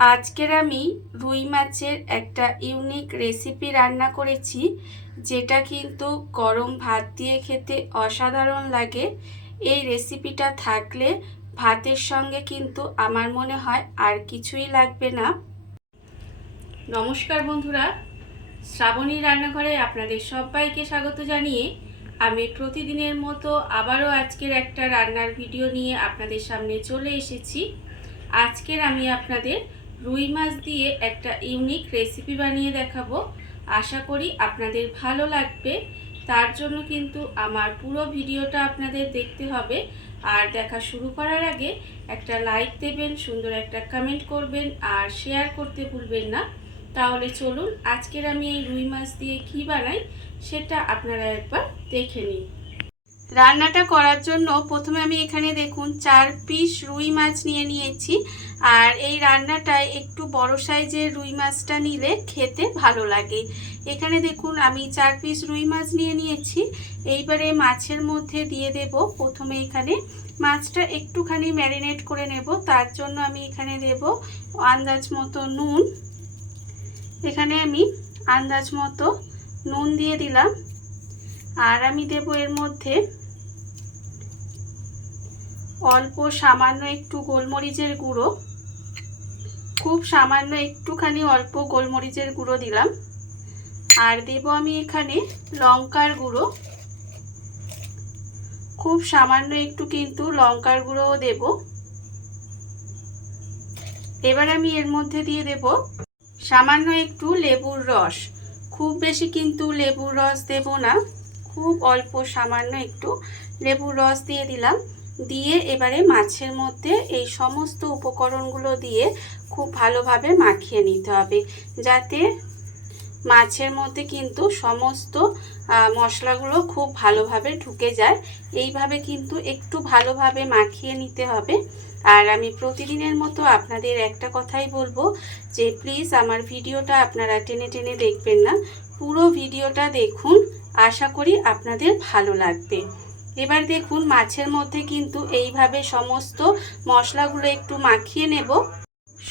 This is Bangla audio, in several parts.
আজকের আমি রুই মাছের একটা ইউনিক রেসিপি রান্না করেছি, যেটা কিন্তু গরম ভাত দিয়ে খেতে অসাধারণ লাগে। এই রেসিপিটা থাকলে ভাতের সঙ্গে কিন্তু আমার মনে হয় আর কিছুই লাগবে না। নমস্কার বন্ধুরা, শ্রাবণী রান্নাঘরে আপনাদের সবাইকে স্বাগত জানিয়ে আমি প্রতিদিনের মতো আবারও আজকের একটা রান্নার ভিডিও নিয়ে আপনাদের সামনে চলে এসেছি। আজকের আমি আপনাদের রুই মাছ দিয়ে একটা ইউনিক রেসিপি বানিয়ে দেখাবো। আশা করি আপনাদের ভালো লাগবে। তার জন্য কিন্তু আমার পুরো ভিডিওটা আপনাদের দেখতে হবে। আর দেখা শুরু করার আগে একটা লাইক দেবেন, সুন্দর একটা কমেন্ট করবেন, আর শেয়ার করতে ভুলবেন না। তাহলে চলুন, আজকের আমি এই রুই মাছ দিয়ে কি বানাই সেটা আপনারা একবার দেখে নিন। রান্নাটা করার জন্য প্রথমে আমি এখানে দেখুন চার পিস রুই মাছ নিয়ে নিয়েছি। আর এই রান্নাটায় একটু বড় সাইজের রুই মাছটা নিলে খেতে ভালো লাগে। এখানে দেখুন আমি চার পিস রুই মাছ নিয়ে নিয়েছি। এইবারে মাছের মধ্যে দিয়ে দেব প্রথমে এখানে। মাছটা একটুখানি ম্যারিনেট করে নেব। তার জন্য আমি এখানে দেব আন্দাজ মতো নুন। এখানে আমি আন্দাজ মতো নুন দিয়ে দিলাম। আর আমি দেব এর মধ্যে অল্প সামান্য একটু গোলমরিচের গুঁড়ো। খুব সামান্য একটুখানি অল্প গোলমরিচের গুঁড়ো দিলাম। আর দেব আমি এখানে লঙ্কার গুঁড়ো। খুব সামান্য একটু কিন্তু লঙ্কার গুঁড়োও দেব। এবার আমি এর মধ্যে দিয়ে দেব সামান্য একটু লেবুর রস। খুব বেশি কিন্তু লেবুর রস দেব না। খুব অল্প সামান্য একটু লেবুর রস দিয়ে দিলাম। দিয়ে এবারে মাছের মধ্যে এই সমস্ত উপকরণগুলো দিয়ে খুব ভালোভাবে মাখিয়ে নিতে হবে, যাতে মাছের মধ্যে কিন্তু সমস্ত মশলাগুলো খুব ভালোভাবে ঢুকে যায়। এইভাবে কিন্তু একটু ভালোভাবে মাখিয়ে নিতে হবে। আর আমি প্রতিদিনের মতো আপনাদের একটা কথাই বলব যে, প্লিজ আমার ভিডিওটা আপনারা টেনে টেনে দেখবেন না। পুরো ভিডিওটা দেখুন। আশা করি আপনাদের ভালো লাগবে। এবার দেখুন মাছের মধ্যে কিন্তু এইভাবে সমস্ত মশলাগুলো একটু মাখিয়ে নেব।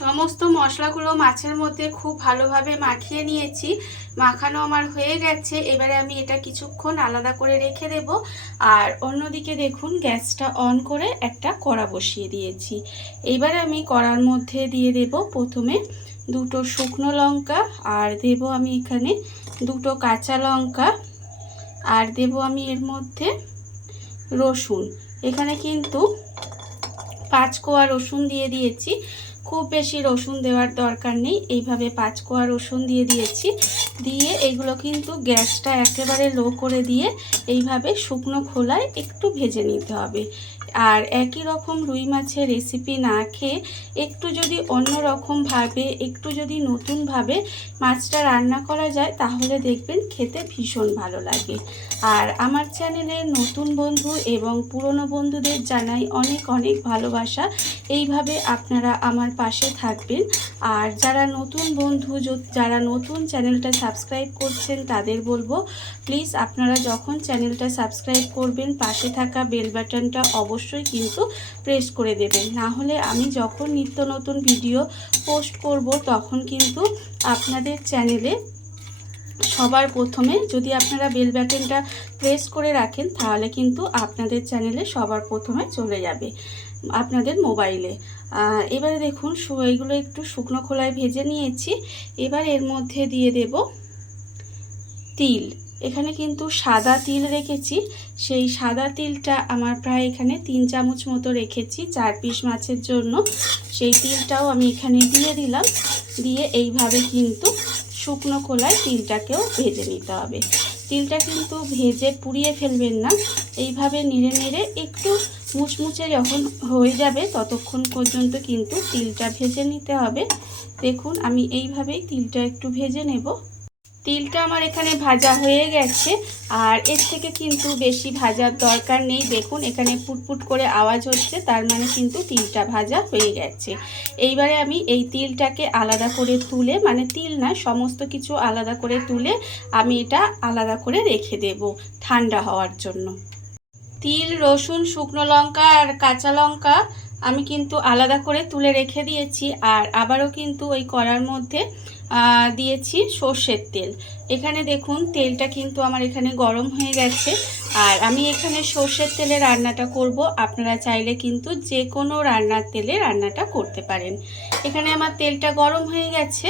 সমস্ত মশলাগুলো মাছের মধ্যে খুব ভালোভাবে মাখিয়ে নিয়েছি। মাখানো আমার হয়ে গেছে। এবারে আমি এটা কিছুক্ষণ আলাদা করে রেখে দেব। আর অন্যদিকে দেখুন গ্যাসটা অন করে একটা কড়া বসিয়ে দিয়েছি। এবার আমি কড়ার মধ্যে দিয়ে দেব প্রথমে দুটো শুকনো লঙ্কা আর দেব আমি এখানে দুটো কাঁচা লঙ্কা। আর দেব আমি এর মধ্যে রসুন। এখানে কিন্তু পাঁচ কোয়া রসুন দিয়ে দিয়েছি। খুব বেশি রসুন দেওয়ার দরকার নেই। এইভাবে পাঁচ কোয়া রসুন দিয়ে দিয়েছি। দিয়ে এগুলো কিন্তু গ্যাসটা একেবারে লো করে দিয়ে এইভাবে শুকনো খোলায় একটু ভেজে নিতে হবে। আর একই রকম রুই মাছের রেসিপি না খেয়ে একটু যদি অন্য রকমভাবে একটু যদি নতুনভাবে মাছটা রান্না করা যায়, তাহলে দেখবেন খেতে ভীষণ ভালো লাগে। আর আমার চ্যানেলের নতুন বন্ধু এবং পুরনো বন্ধুদের জানাই অনেক অনেক ভালোবাসা। এইভাবে আপনারা আমার পাশে থাকবেন। আর যারা নতুন বন্ধু যারা নতুন চ্যানেলটা সাবস্ক্রাইব করছেন, তাদের বলব প্লিজ আপনারা যখন চ্যানেলটা সাবস্ক্রাইব করবেন, পাশে থাকা বেল বাটনটা অবশ্যই কিন্তু প্রেস করে দেবেন। না হলে আমি যখন নিত্য নতুন ভিডিও পোস্ট করব, তখন কিন্তু আপনাদের চ্যানেলে সবার প্রথমে যদি আপনারা বেল বাটনটা প্রেস করে রাখেন, তাহলে কিন্তু আপনাদের চ্যানেলে সবার প্রথমে চলে যাবে আপনাদের মোবাইলে এবারে দেখুন এইগুলো একটু শুকনো খোলায় ভেজে নিয়েছি। এবার এর মধ্যে দিয়ে দেব তিল। এখানে কিন্তু সাদা তিল রেখেছি। সেই সাদা তিলটা আমার প্রায় এখানে তিন চামচ মতো রেখেছি চার পিস মাছের জন্য। সেই তিলটাও আমি এখানে দিয়ে দিলাম। দিয়ে এইভাবে কিন্তু শুকনো খোলায় তিলটাকেও ভেজে নিতে হবে। তিলটা কিন্তু ভেজে পুড়িয়ে ফেলবেন না। এইভাবে নেড়ে নেড়ে একটু মুচমুচে যখন হয়ে যাবে ততক্ষণ পর্যন্ত কিন্তু তিলটা ভেজে নিতে হবে। দেখুন আমি এইভাবেই তিলটা একটু ভেজে নেব। তিলটা আমার এখানে ভাজা হয়ে গেছে, আর এর থেকে কিন্তু বেশি ভাজার দরকার নেই। দেখুন, এখানে পুটপুট করে আওয়াজ হচ্ছে, তার মানে কিন্তু তিলটা ভাজা হয়ে গেছে। এইবারে আমি এই তিলটাকে আলাদা করে তুলে মানে তিল না, সমস্ত কিছু আলাদা করে তুলে আমি এটা আলাদা করে রেখে দেব ঠান্ডা হওয়ার জন্য। তিল, রসুন, শুকনো লঙ্কা আর কাঁচা লঙ্কা আমি কিন্তু আলাদা করে তুলে রেখে দিয়েছি আর আবারও কিন্তু ওই কড়ার মধ্যে দিয়েছি সর্ষের তেল। এখানে দেখুন, তেলটা কিন্তু আমার এখানে গরম হয়ে গেছে। আর আমি এখানে সর্ষের তেলে রান্নাটা করব। আপনারা চাইলে কিন্তু যে কোনো রান্নার তেলে রান্নাটা করতে পারেন। এখানে আমার তেলটা গরম হয়ে গেছে।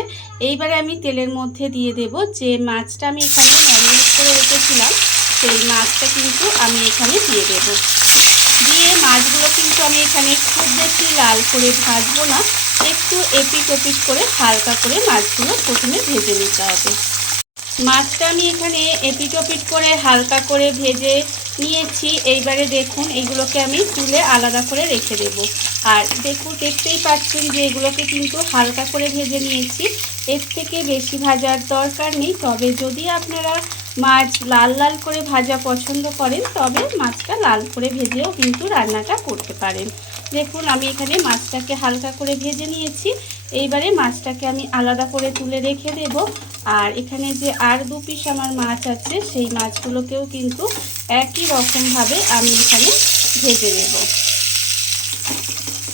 এইবারে আমি তেলের মধ্যে দিয়ে দেব যে মাছটা আমি এখানে ম্যারিনেট করে রেখেছিলাম, সেই মাছটা কিন্তু আমি এখানে দিয়ে দেবো। দিয়ে মাছগুলো কিন্তু আমি এখানে খুব বেশি লাল করে ভাজবো না। একটু এপিট ওপিট করে হালকা করে মাছগুলো প্রথমে ভেজে নিতে হবে। মাছটা আমি এখানে এপিট ওপিট করে হালকা করে ভেজে নিয়েছি। এইবারে দেখুন, এইগুলোকে আমি তুলে আলাদা করে রেখে দেব। আর দেখুন, দেখতেই পাচ্ছেন যে এগুলোকে কিন্তু হালকা করে ভেজে নিয়েছি। এর থেকে বেশি ভাজার দরকার নেই। তবে যদি আপনারা মাছ লাল লাল করে ভাজা পছন্দ করেন, তবে মাছটা লাল করে ভেজেও কিন্তু রান্নাটা করতে পারেন। দেখুন, আমি এখানে মাছটাকে হালকা করে ভেজে নিয়েছি। এইবারে মাছটাকে আমি আলাদা করে তুলে রেখে দেব। আর এখানে যে আর দু পিস আমার মাছ আছে, সেই মাছগুলোকেও কিন্তু একই রকমভাবে আমি এখানে ভেজে নেব।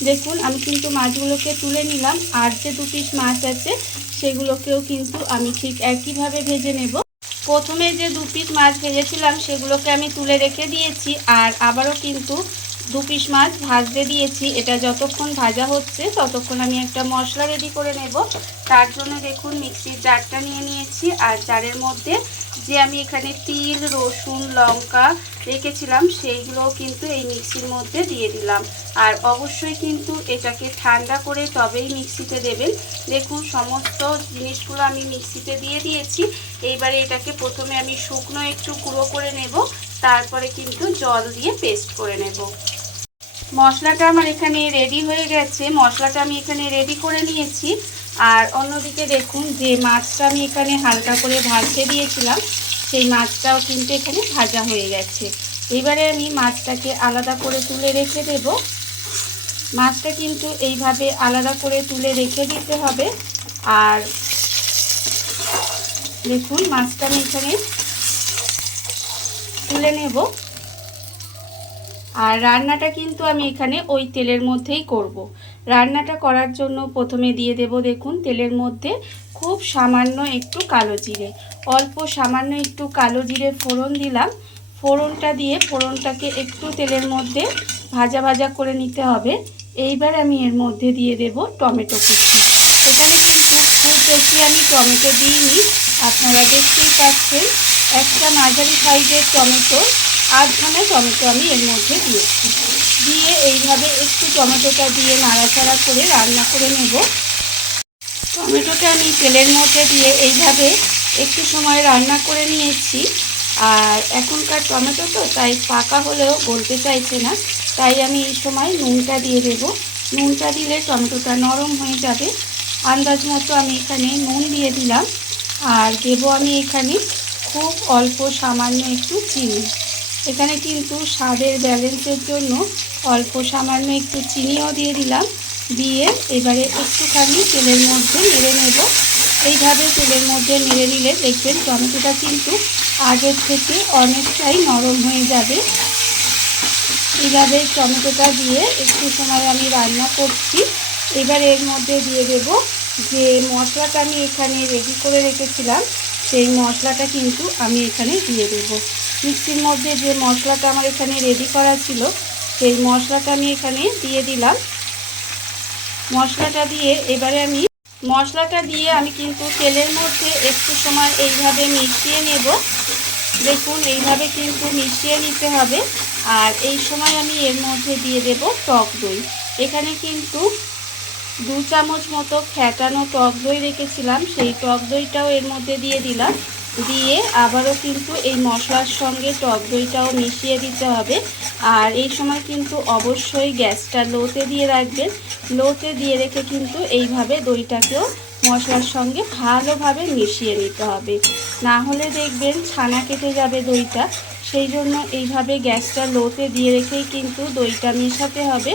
দেখুন, আমি কিন্তু মাছগুলোকে তুলে নিলাম। আর যে দু পিস মাছ আছে, সেগুলোকেও কিন্তু আমি ঠিক একইভাবে ভেজে নেব। প্রথমে যে দু পিস মাছ ভেজেছিলাম সেগুলোকে আমি তুলে রেখে দিয়েছি আর আবারও কিন্তু দু পিস মাছ ভাজতে দিয়েছি। এটা যতক্ষণ ভাজা হচ্ছে ততক্ষণ আমি একটা মশলা রেডি করে নেব। তার জন্য দেখুন মিক্সির জারটা নিয়ে নিয়েছি আর জারের মধ্যে যে আমি এখানে তিল, রসুন, লঙ্কা রেখেছিলাম সেইগুলোও কিন্তু এই মিক্সির মধ্যে দিয়ে দিলাম। আর অবশ্যই কিন্তু এটাকে ঠান্ডা করে তবেই মিক্সিতে দেবেন। দেখুন সমস্ত জিনিসগুলো আমি মিক্সিতে দিয়ে দিয়েছি। এইবারে এটাকে প্রথমে আমি শুকনো একটু গুঁড়ো করে নেব। তারপরে কিন্তু জল দিয়ে পেস্ট করে নেব। মশলাটা আমার এখানে রেডি হয়ে গেছে। মশলাটা আমি এখানে রেডি করে নিয়েছি। আর অন্যদিকে দেখুন, যে মাছটা আমি এখানে হালকা করে ভাজতে দিয়েছিলাম, সেই মাছটাও কিন্তু এখানে ভাজা হয়ে গেছে। এবারে আমি মাছটাকে আলাদা করে তুলে রেখে দেব। মাছটা কিন্তু এইভাবে আলাদা করে তুলে রেখে দিতে হবে। আর দেখুন, মাছটা আমি এখানে তুলে নেব। আর রান্নাটা কিন্তু আমি এখানে ওই তেলের মধ্যেই করব। রান্নাটা করার জন্য প্রথমে দিয়ে দেব দেখুন, তেলের মধ্যে খুব সামান্য একটু কালো জিরে। অল্প সামান্য একটু কালো জিরে ফোড়ন দিলাম। ফোড়নটা দিয়ে ফোড়নটাকে একটু তেলের মধ্যে ভাজা ভাজা করে নিতে হবে। এইবার আমি এর মধ্যে দিয়ে দেব টমেটো কুচি। এখানে কিন্তু খুব বেশি আমি টমেটো দিইনি। আপনারা দেখতেই পাচ্ছেন, একটা মাঝারি সাইজের টমেটো আধখানা টমেটো আমি এর মধ্যে দিয়েছি দিয়ে এইভাবে একটু টমেটোটা দিয়ে নাড়াচাড়া করে রান্না করে নেব। টমেটোটা আমি তেলের মধ্যে দিয়ে এইভাবে একটু সময় রান্না করে নিয়েছি। আর এখনকার টমেটো তো, তাই পাকা হলেও বলতে চাইছে না। তাই আমি এই সময় নুনটা দিয়ে দেব। নুনটা দিলে টমেটোটা নরম হয়ে যাবে। আন্দাজ মতো আমি এখানে নুন দিয়ে দিলাম। আর দেব আমি এখানে খুব অল্প সামান্য একটু চিনি। এখানে কিন্তু স্বাদের ব্যালেন্সের জন্য অল্প সামান্য একটু চিনিও দিয়ে দিলাম। দিয়ে এবারে একটুখানি তেলের মধ্যে নেড়ে নেব। এইভাবে তেলের মধ্যে নেড়ে নিলে দেখবেন টমেটোটা কিন্তু আগের থেকে অনেকটাই নরম হয়ে যাবে। এইভাবে টমেটোটা দিয়ে একটু সময় আমি রান্না করছি। এবার এর মধ্যে দিয়ে দেব যে মশলাটা আমি এখানে রেডি করে রেখেছিলাম, সেই মশলাটা কিন্তু আমি এখানে দিয়ে দেব। মিক্সির মধ্যে যে মশলাটা আমার এখানে রেডি করা ছিল, সেই মশলাটা আমি এখানে দিয়ে দিলাম। মশলাটা দিয়ে এবারে আমি, মশলাটা দিয়ে আমি কিন্তু তেলের মধ্যে একটু সময় এইভাবে মিশিয়ে নেব। দেখুন, এইভাবে কিন্তু মিশিয়ে নিতে হবে। আর এই সময় আমি এর মধ্যে দিয়ে দেব টক দই। এখানে কিন্তু দু চামচ মতো ফ্যাটানো টক দই রেখেছিলাম। সেই টক দইটাও এর মধ্যে দিয়ে দিলাম। দিয়ে আবারও কিন্তু এই মশলার সঙ্গে টক দইটাও মিশিয়ে দিতে হবে। আর এই সময় কিন্তু অবশ্যই গ্যাসটা লোতে দিয়ে রাখবেন। লোতে দিয়ে রেখে কিন্তু এইভাবে দইটাকেও মশলার সঙ্গে ভালোভাবে মিশিয়ে নিতে হবে। না হলে দেখবেন ছানা কেটে যাবে দইটা। সেই জন্য এইভাবে গ্যাসটা লোতে দিয়ে রেখেই কিন্তু দইটা মেশাতে হবে।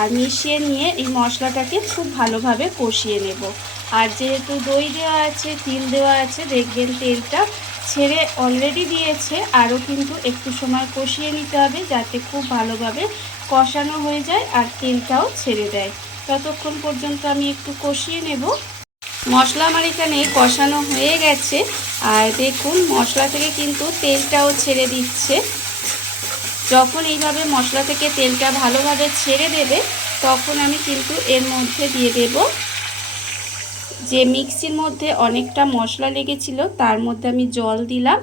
আর মিশিয়ে নিয়ে এই মশলাটাকে খুব ভালোভাবে কষিয়ে নেব। আর যেহেতু দই দেওয়া আছে, তিল দেওয়া আছে, দেখবেন তেলটা ছেড়ে অলরেডি দিয়েছে। আরও কিন্তু একটু সময় কষিয়ে নিতে হবে যাতে খুব ভালোভাবে কষানো হয়ে যায় আর তেলটাও ছেড়ে দেয়। ততক্ষণ পর্যন্ত আমি একটু কষিয়ে নেব। মশলা আমার এখানে কষানো হয়ে গেছে। আর দেখুন, মশলা থেকে কিন্তু তেলটাও ছেড়ে দিচ্ছে। যখন এইভাবে মশলা থেকে তেলটা ভালোভাবে ছেড়ে দেবে, তখন আমি কিন্তু এর মধ্যে দিয়ে দেব। যে মিক্সির মধ্যে অনেকটা মশলা লেগেছিল, তার মধ্যে আমি জল দিলাম।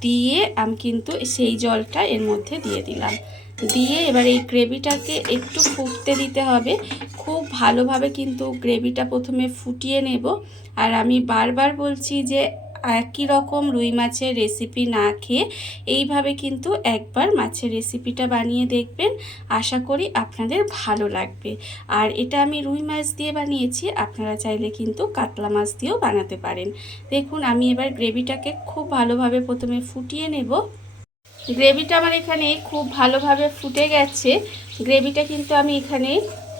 দিয়ে আমি কিন্তু সেই জলটা এর মধ্যে দিয়ে দিলাম। দিয়ে এবার এই গ্রেভিটাকে একটু ফুটতে দিতে হবে। খুব ভালোভাবে কিন্তু গ্রেভিটা প্রথমে ফুটিয়ে নেব। আর আমি বারবার বলছি যে একই রকম রুই মাছের রেসিপি না খেয়ে এইভাবে কিন্তু একবার মাছের রেসিপিটা বানিয়ে দেখবেন। আশা করি আপনাদের ভালো লাগবে। আর এটা আমি রুই মাছ দিয়ে বানিয়েছি, আপনারা চাইলে কিন্তু কাতলা মাছ দিয়েও বানাতে পারেন। দেখুন, আমি এবার গ্রেভিটাকে খুব ভালোভাবে প্রথমে ফুটিয়ে নেব। গ্রেভিটা আমার এখানে খুব ভালোভাবে ফুটে গেছে। গ্রেভিটা কিন্তু আমি এখানে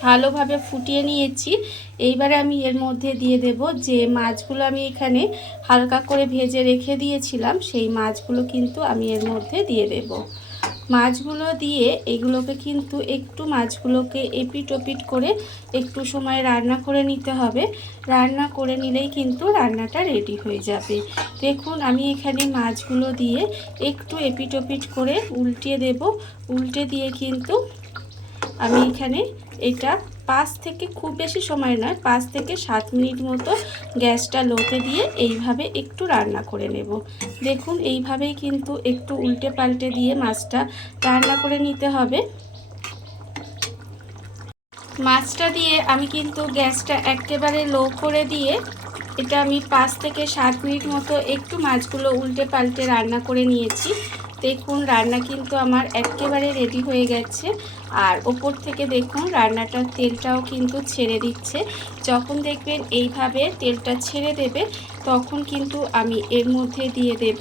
ভালোভাবে ফুটিয়ে নিয়েছি। এইবারে আমি এর মধ্যে দিয়ে দেব যে মাছগুলো আমি এখানে হালকা করে ভেজে রেখে দিয়েছিলাম, সেই মাছগুলো কিন্তু আমি এর মধ্যে দিয়ে দেব। মাছগুলো দিয়ে এগুলোকে কিন্তু একটু মাছগুলোকে এপিট ওপিট করে একটু সময় রান্না করে নিতে হবে। রান্না করে নিলেই কিন্তু রান্নাটা রেডি হয়ে যাবে। দেখুন, আমি এখানে মাছগুলো দিয়ে একটু এপিট ওপিট করে উল্টিয়ে দেব। উল্টে দিয়ে কিন্তু আমি এখানে এটা পাঁচ থেকে খুব বেশি সময় নয়, পাঁচ থেকে সাত মিনিট মতো গ্যাসটা লোতে দিয়ে এইভাবে একটু রান্না করে নেব। দেখুন, এইভাবেই কিন্তু একটু উল্টে পাল্টে দিয়ে মাছটা রান্না করে নিতে হবে। মাছটা দিয়ে আমি কিন্তু গ্যাসটা একেবারে লো করে দিয়ে এটা আমি পাঁচ থেকে সাত মিনিট মতো একটু মাছগুলো উল্টে পাল্টে রান্না করে নিয়েছি। দেখুন, রান্না কিন্তু আমার একেবারে রেডি হয়ে গেছে। আর ওপর থেকে দেখুন রান্নাটার তেলটাও কিন্তু ছেড়ে দিচ্ছে। যখন দেখবেন এইভাবে তেলটা ছেড়ে দেবে, তখন কিন্তু আমি এর মধ্যে দিয়ে দেব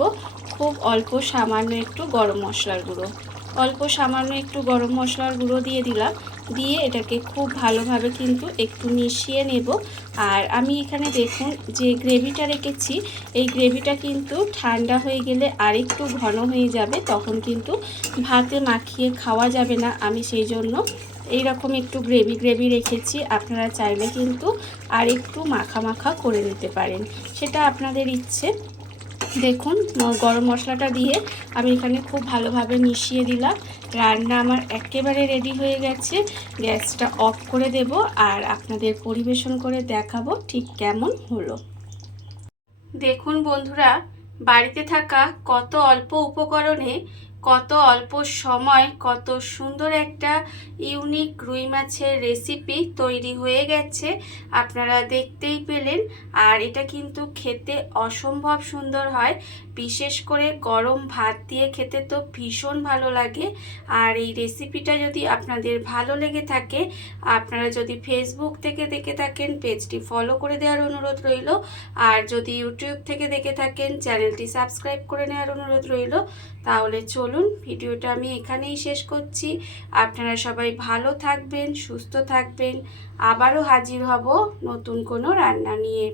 খুব অল্প সামান্য একটু গরম মশলার গুঁড়ো। অল্প সামান্য একটু গরম মশলার গুঁড়ো দিয়ে দিলাম। দিয়ে এটাকে খুব ভালোভাবে কিন্তু একটু মিশিয়ে নেব। আর আমি এখানে দেখুন যে গ্রেভিটা রেখেছি, এই গ্রেভিটা কিন্তু ঠান্ডা হয়ে গেলে আরেকটু ঘন হয়ে যাবে, তখন কিন্তু ভাতে মাখিয়ে খাওয়া যাবে না। আমি সেই জন্য এইরকম একটু গ্রেভি গ্রেভি রেখেছি। আপনারা চাইলে কিন্তু আর একটু মাখা মাখা করে নিতে পারেন। সেটা আপনাদের ইচ্ছে। দেখুন গরম মশলাটা দিয়ে আমি এখানে খুব ভালোভাবে মিশিয়ে দিলাম। রান্না আমার একেবারে রেডি হয়ে গেছে। গ্যাসটা অফ করে দেব আর আপনাদের পরিবেশন করে দেখাবো ঠিক কেমন হলো। দেখুন বন্ধুরা, বাড়িতে থাকা কত অল্প উপকরণে কত অল্প সময়, কত সুন্দর একটা ইউনিক রুই মাছের রেসিপি তৈরি হয়ে গেছে, আপনারা দেখতেই পেলেন। আর এটা কিন্তু খেতে অসম্ভব সুন্দর হয়। বিশেষ করে গরম ভাত দিয়ে খেতে তো ভীষণ ভালো লাগে। আর এই রেসিপিটা যদি আপনাদের ভালো লেগে থাকে, আপনারা যদি ফেসবুক থেকে দেখে থাকেন পেজটি ফলো করে দেওয়ার অনুরোধ রইল। আর যদি ইউটিউব থেকে দেখে থাকেন চ্যানেলটি সাবস্ক্রাইব করে নেওয়ার অনুরোধ রইল। তাহলে চলুন, ভিডিওটা আমি এখানেই শেষ করছি। আপনারা সবাই ভালো থাকবেন, সুস্থ থাকবেন। আবারও হাজির হব নতুন কোনো রান্না নিয়ে।